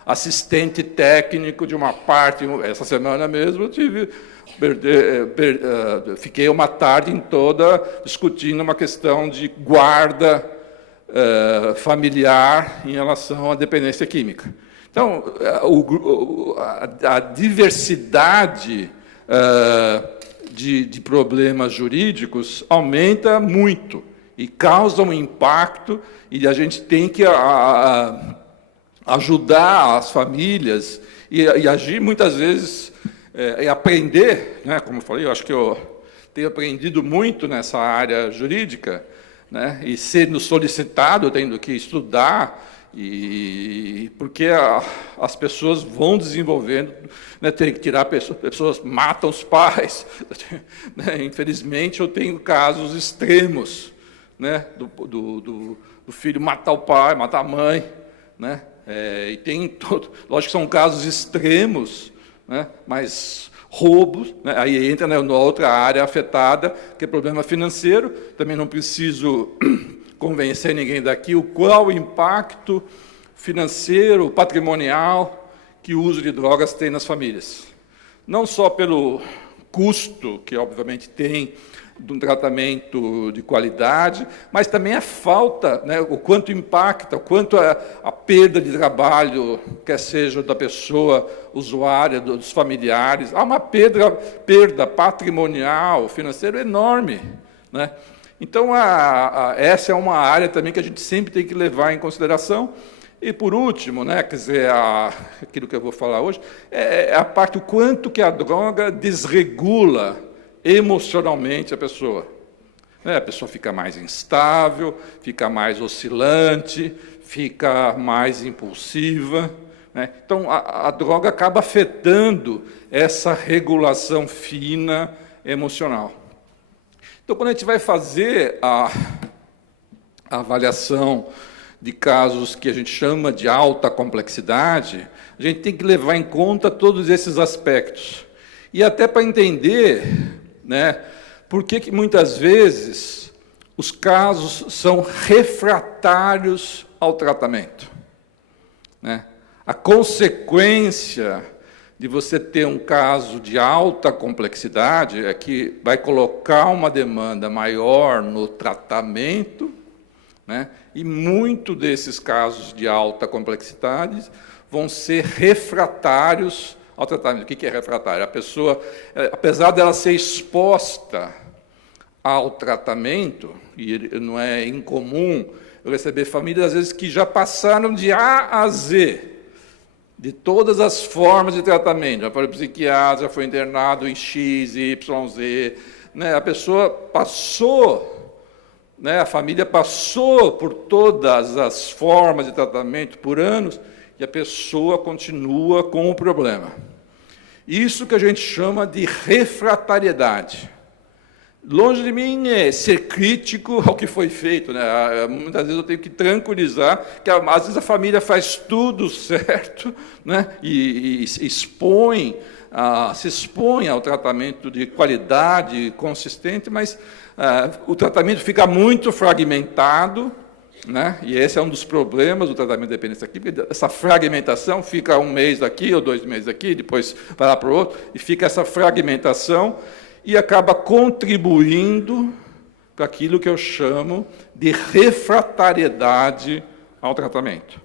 assistente técnico de uma parte. Essa semana mesmo eu fiquei uma tarde toda discutindo uma questão de guarda familiar em relação à dependência química. Então, a diversidade de problemas jurídicos aumenta muito e causa um impacto, e a gente tem que ajudar as famílias e agir muitas vezes e aprender, né? Como eu falei, eu acho que eu tenho aprendido muito nessa área jurídica, né? E sendo solicitado, tendo que estudar, porque as pessoas vão desenvolvendo, né? Tem que tirar pessoas matam os pais, né? Infelizmente eu tenho casos extremos, né? Do filho matar o pai, matar a mãe, né? E tem lógico que são casos extremos, né? Mas roubos, né? Aí entra, né, na outra área afetada, que é problema financeiro. Também não preciso convencer ninguém daqui qual o impacto financeiro, patrimonial, que o uso de drogas tem nas famílias. Não só pelo custo, que obviamente tem, de um tratamento de qualidade, mas também a falta, né, o quanto impacta, o quanto a perda de trabalho, quer seja da pessoa usuária, dos familiares. Há uma perda patrimonial, financeira enorme, né? Então, essa é uma área também que a gente sempre tem que levar em consideração. E, por último, né, quer dizer, aquilo que eu vou falar hoje, é a parte do quanto que a droga desregula emocionalmente a pessoa. A pessoa fica mais instável, fica mais oscilante, fica mais impulsiva. Né? Então, a droga acaba afetando essa regulação fina emocional. Então, quando a gente vai fazer a avaliação de casos que a gente chama de alta complexidade, a gente tem que levar em conta todos esses aspectos. E até para entender, né, por que muitas vezes os casos são refratários ao tratamento. Né? A consequência de você ter um caso de alta complexidade é que vai colocar uma demanda maior no tratamento, né? E muito desses casos de alta complexidade vão ser refratários ao tratamento. O que é refratário? A pessoa, apesar dela ser exposta ao tratamento, e não é incomum eu receber famílias, às vezes, que já passaram de A a Z, de todas as formas de tratamento, já foi psiquiatra, já foi internado em X, Y, Z, né? A pessoa passou, né? A família passou por todas as formas de tratamento por anos, e a pessoa continua com o problema. Isso que a gente chama de refratariedade. Longe de mim ser crítico ao que foi feito, né? Muitas vezes eu tenho que tranquilizar que às vezes a família faz tudo certo, né? E se expõe ao tratamento de qualidade consistente, mas o tratamento fica muito fragmentado, né? E esse é um dos problemas do tratamento de dependência química. Essa fragmentação fica um mês aqui ou 2 meses aqui, depois vai lá para o outro, e fica essa fragmentação e acaba contribuindo para aquilo que eu chamo de refratariedade ao tratamento.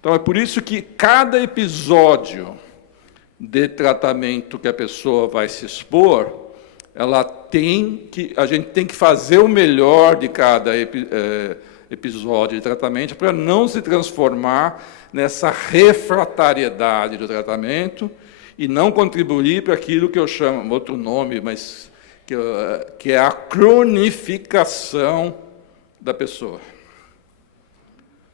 Então, é por isso que cada episódio de tratamento que a pessoa vai se expor, a gente tem que fazer o melhor de cada episódio de tratamento para não se transformar nessa refratariedade do tratamento e não contribuir para aquilo que eu chamo, outro nome, mas que é a cronificação da pessoa.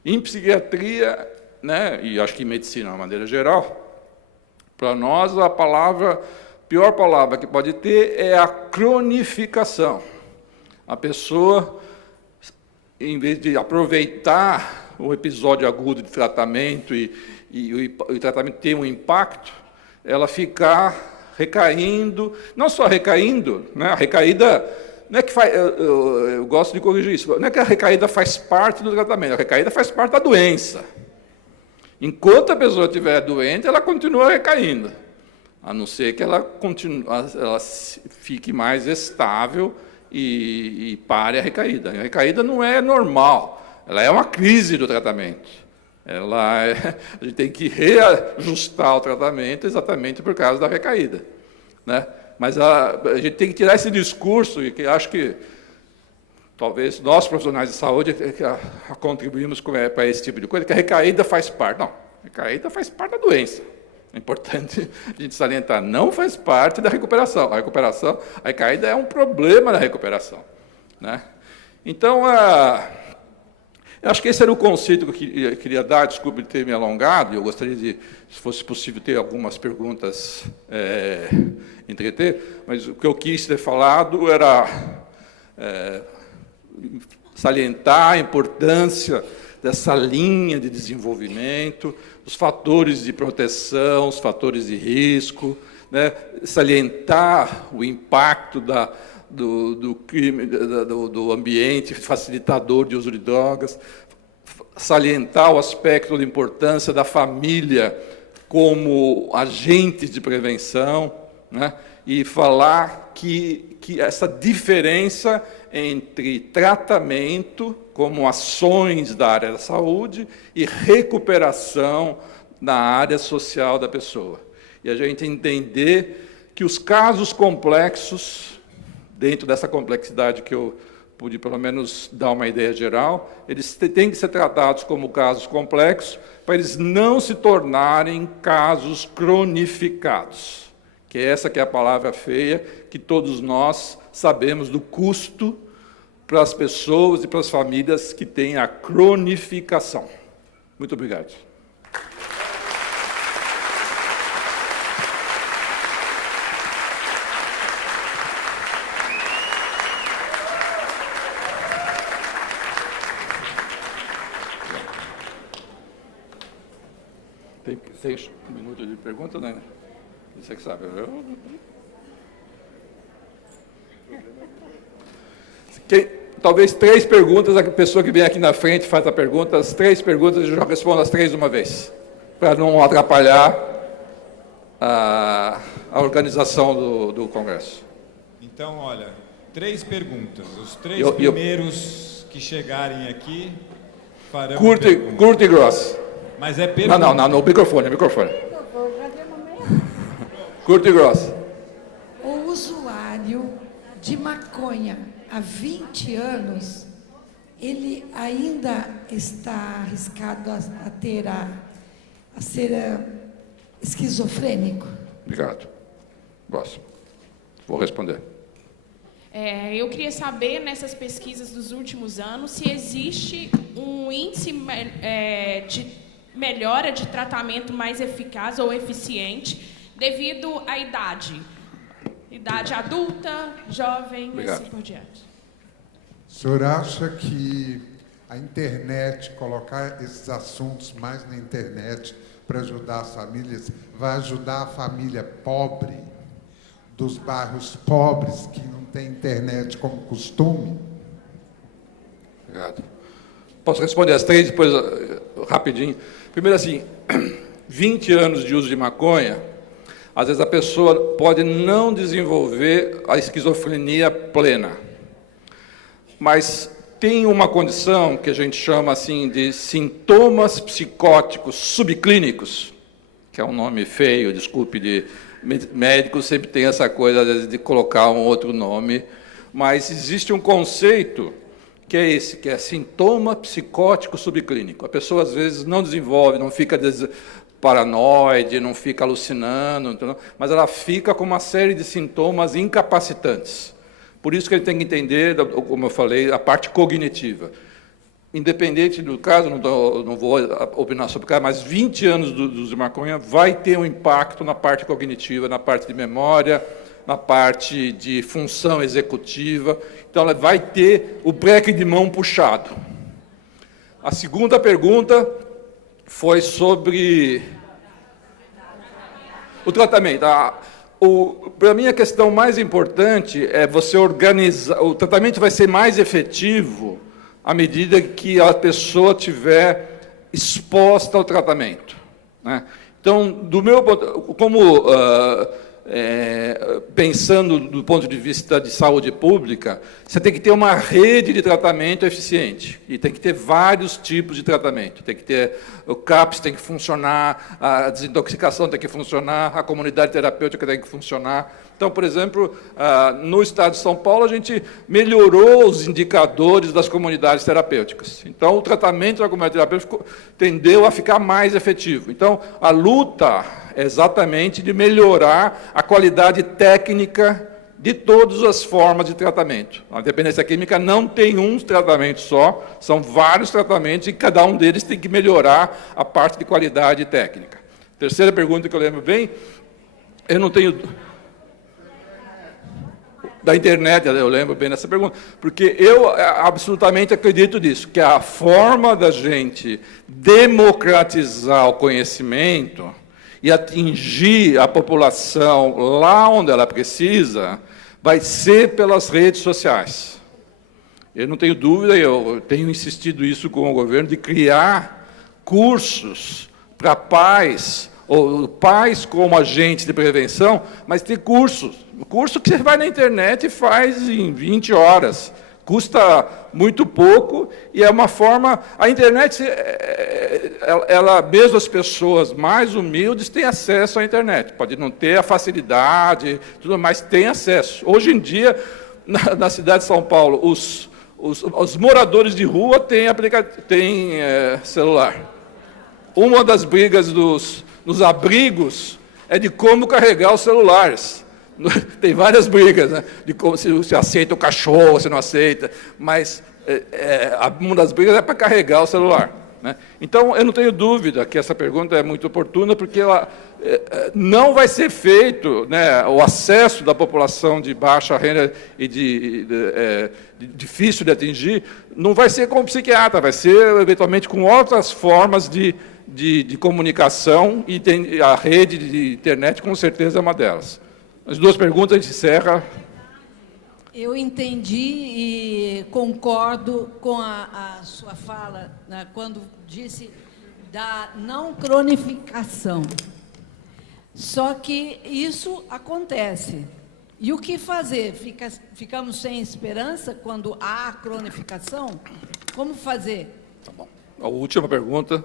Em psiquiatria, né, e acho que em medicina de uma maneira geral, para nós a pior palavra que pode ter é a cronificação. A pessoa, em vez de aproveitar o episódio agudo de tratamento e o tratamento ter um impacto, ela ficar recaindo, não só recaindo, né? A recaída, não é que eu gosto de corrigir isso, não é que a recaída faz parte do tratamento, a recaída faz parte da doença. Enquanto a pessoa estiver doente, ela continua recaindo, a não ser que ela fique mais estável e pare a recaída. A recaída não é normal, ela é uma crise do tratamento. A gente tem que reajustar o tratamento exatamente por causa da recaída. Né? Mas a gente tem que tirar esse discurso, e que acho que talvez nós, profissionais de saúde, contribuímos para esse tipo de coisa, que a recaída faz parte. Não, a recaída faz parte da doença. É importante a gente salientar, não faz parte da recuperação. A recaída é um problema da recuperação. Né? Então, eu acho que esse era o conceito que eu queria dar, desculpe ter me alongado, eu gostaria de, se fosse possível, ter algumas perguntas, entreter, mas o que eu quis ter falado era salientar a importância dessa linha de desenvolvimento, os fatores de proteção, os fatores de risco, né, salientar o impacto do ambiente facilitador de uso de drogas, salientar o aspecto da importância da família como agente de prevenção, né? E falar que essa diferença entre tratamento, como ações da área da saúde, e recuperação na área social da pessoa. E a gente entender que os casos complexos, dentro dessa complexidade que eu pude pelo menos dar uma ideia geral, eles têm que ser tratados como casos complexos, para eles não se tornarem casos cronificados, que essa que é a palavra feia, que todos nós sabemos do custo para as pessoas e para as famílias que têm a cronificação. Muito obrigado. Tem um minuto de pergunta, né? Você que sabe. Talvez 3 perguntas, a pessoa que vem aqui na frente faz a pergunta, as 3 perguntas eu já respondo as 3 de uma vez, para não atrapalhar a organização do Congresso. Então, olha, 3 perguntas. Os 3 primeiros que chegarem aqui farão curto e grosso. Mas é pergunta. Não, no microfone. Curto e grosso. O usuário de maconha há 20 anos, ele ainda está arriscado a ser esquizofrênico? Obrigado. Próximo. Vou responder. Eu queria saber, nessas pesquisas dos últimos anos, se existe um índice de melhora de tratamento mais eficaz ou eficiente devido à idade. Idade adulta, jovem, e assim por diante. O senhor acha que a internet, colocar esses assuntos mais na internet para ajudar as famílias, vai ajudar a família pobre, dos bairros pobres que não tem internet como costume? Obrigado. Posso responder as 3, depois, rapidinho. Primeiro, assim, 20 anos de uso de maconha, às vezes a pessoa pode não desenvolver a esquizofrenia plena, mas tem uma condição que a gente chama assim de sintomas psicóticos subclínicos, que é um nome feio, desculpe, de médico sempre tem essa coisa às vezes, de colocar um outro nome, mas existe um conceito que é esse, que é sintoma psicótico subclínico. A pessoa, às vezes, não desenvolve, não fica paranoide, não fica alucinando, entendeu? Mas ela fica com uma série de sintomas incapacitantes. Por isso que ele tem que entender, como eu falei, a parte cognitiva. Independente do caso, não vou opinar sobre o caso, mas 20 anos do uso de maconha vai ter um impacto na parte cognitiva, na parte de memória, na parte de função executiva. Então, ela vai ter o breque de mão puxado. A segunda pergunta foi sobre o tratamento. Para mim, a questão mais importante é você organizar. O tratamento vai ser mais efetivo à medida que a pessoa estiver exposta ao tratamento, né? Então, pensando do ponto de vista de saúde pública, você tem que ter uma rede de tratamento eficiente, e tem que ter vários tipos de tratamento. Tem que ter, o CAPS tem que funcionar, a desintoxicação tem que funcionar, a comunidade terapêutica tem que funcionar. Então, por exemplo, no estado de São Paulo, a gente melhorou os indicadores das comunidades terapêuticas. Então, o tratamento da comunidade terapêutica tendeu a ficar mais efetivo. Então, a luta é exatamente de melhorar a qualidade técnica de todas as formas de tratamento. A dependência química não tem um tratamento só, são vários tratamentos, e cada um deles tem que melhorar a parte de qualidade técnica. Terceira pergunta que eu lembro bem, eu não tenho... Da internet, eu lembro bem dessa pergunta, porque eu absolutamente acredito nisso, que a forma da gente democratizar o conhecimento e atingir a população lá onde ela precisa, vai ser pelas redes sociais. Eu não tenho dúvida, eu tenho insistido isso com o governo, de criar cursos para pais, ou pais como agentes de prevenção, mas ter cursos. Curso que você vai na internet e faz em 20 horas. Custa muito pouco e é uma forma... A internet, ela, mesmo as pessoas mais humildes têm acesso à internet. Pode não ter a facilidade, tudo, mas tem acesso. Hoje em dia, na cidade de São Paulo, Os moradores de rua têm celular. Uma das brigas nos abrigos é de como carregar os celulares. Tem várias brigas, né? De como se aceita o cachorro, se não aceita, mas uma das brigas é para carregar o celular, né? Então, eu não tenho dúvida que essa pergunta é muito oportuna, porque ela não vai ser feito, né, o acesso da população de baixa renda e difícil de atingir, não vai ser com o psiquiatra, vai ser, eventualmente, com outras formas de comunicação, e a rede de internet, com certeza, é uma delas. As duas perguntas, a gente encerra. Eu entendi e concordo com a sua fala, né, quando disse da não cronificação. Só que isso acontece. E o que fazer? Ficamos sem esperança quando há cronificação? Como fazer? Tá bom. A última pergunta.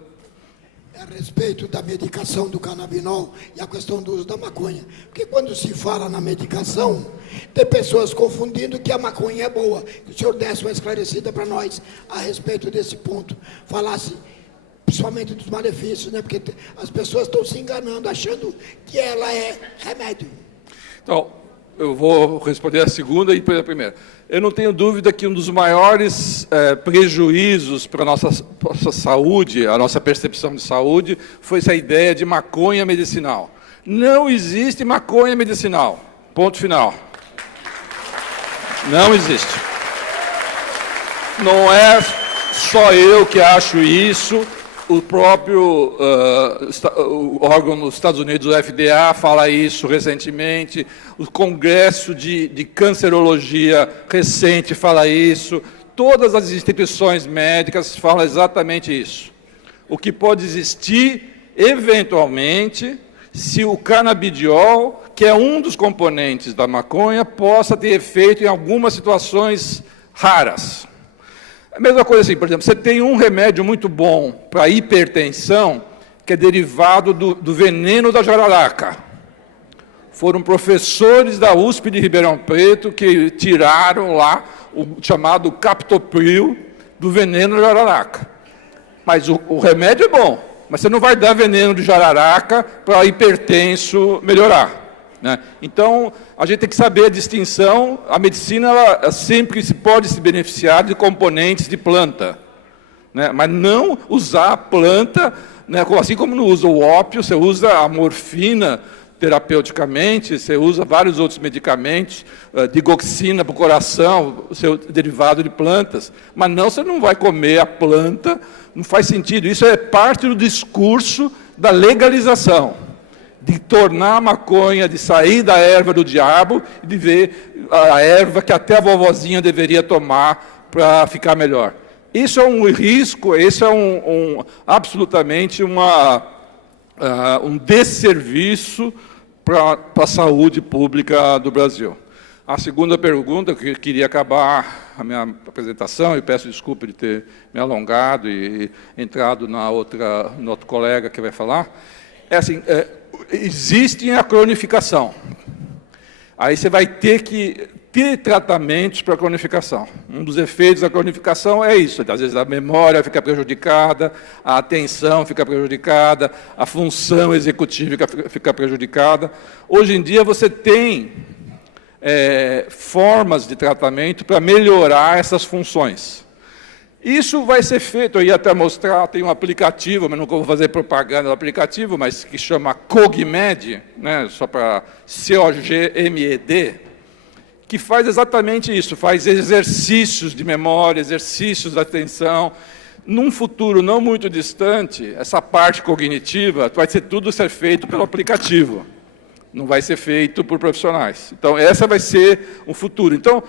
A respeito da medicação do canabinol e a questão do uso da maconha. Porque quando se fala na medicação, tem pessoas confundindo que a maconha é boa. Que o senhor desse uma esclarecida para nós a respeito desse ponto. Falasse principalmente dos malefícios, né? Porque as pessoas estão se enganando, achando que ela é remédio. Então, eu vou responder a segunda e depois a primeira. Eu não tenho dúvida que um dos maiores prejuízos para a nossa saúde, a nossa percepção de saúde, foi essa ideia de maconha medicinal. Não existe maconha medicinal. Ponto final. Não existe. Não é só eu que acho isso. O próprio o órgão nos Estados Unidos, o FDA, fala isso recentemente. O Congresso de Cancerologia recente fala isso. Todas as instituições médicas falam exatamente isso. O que pode existir, eventualmente, se o canabidiol, que é um dos componentes da maconha, possa ter efeito em algumas situações raras. A mesma coisa assim, por exemplo, você tem um remédio muito bom para hipertensão, que é derivado do veneno da jararaca. Foram professores da USP de Ribeirão Preto que tiraram lá o chamado captopril do veneno da jararaca. Mas o remédio é bom, mas você não vai dar veneno de jararaca para hipertenso melhorar, né? Então, a gente tem que saber a distinção. A medicina ela sempre pode se beneficiar de componentes de planta, né? Mas não usar a planta, né? Assim como não usa o ópio, você usa a morfina terapeuticamente, você usa vários outros medicamentos, digoxina para o coração, seu derivado de plantas, mas não, você não vai comer a planta, não faz sentido. Isso é parte do discurso da legalização, de tornar a maconha, de sair da erva do diabo e de ver a erva que até a vovozinha deveria tomar para ficar melhor. Isso é um risco, isso é absolutamente um desserviço para a saúde pública do Brasil. A segunda pergunta, que eu queria acabar a minha apresentação, e peço desculpa de ter me alongado e entrado no outro colega que vai falar, é assim, existe a cronificação. Aí você vai ter que ter tratamentos para a cronificação. Um dos efeitos da cronificação é isso. Às vezes a memória fica prejudicada, a atenção fica prejudicada, a função executiva fica prejudicada. Hoje em dia você tem formas de tratamento para melhorar essas funções. Isso vai ser feito, eu ia até mostrar, tem um aplicativo, mas não vou fazer propaganda do aplicativo, mas que chama CogMed, né, só para COGMED, que faz exatamente isso, faz exercícios de memória, exercícios de atenção. Num futuro não muito distante, essa parte cognitiva vai ser feito pelo aplicativo, não vai ser feito por profissionais. Então, essa vai ser o futuro. Então,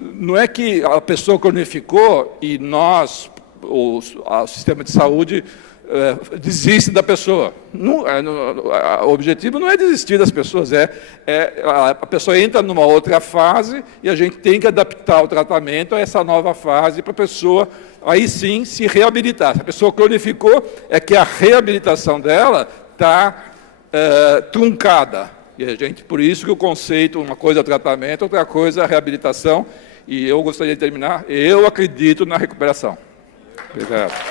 não é que a pessoa cronificou e nós, o sistema de saúde, desiste da pessoa. O objetivo não é desistir das pessoas, a pessoa entra numa outra fase e a gente tem que adaptar o tratamento a essa nova fase para a pessoa, aí sim, se reabilitar. Se a pessoa cronificou, é que a reabilitação dela está truncada, E a gente, por isso que o conceito, uma coisa é tratamento, outra coisa é reabilitação. E eu gostaria de terminar, eu acredito na recuperação. Obrigado.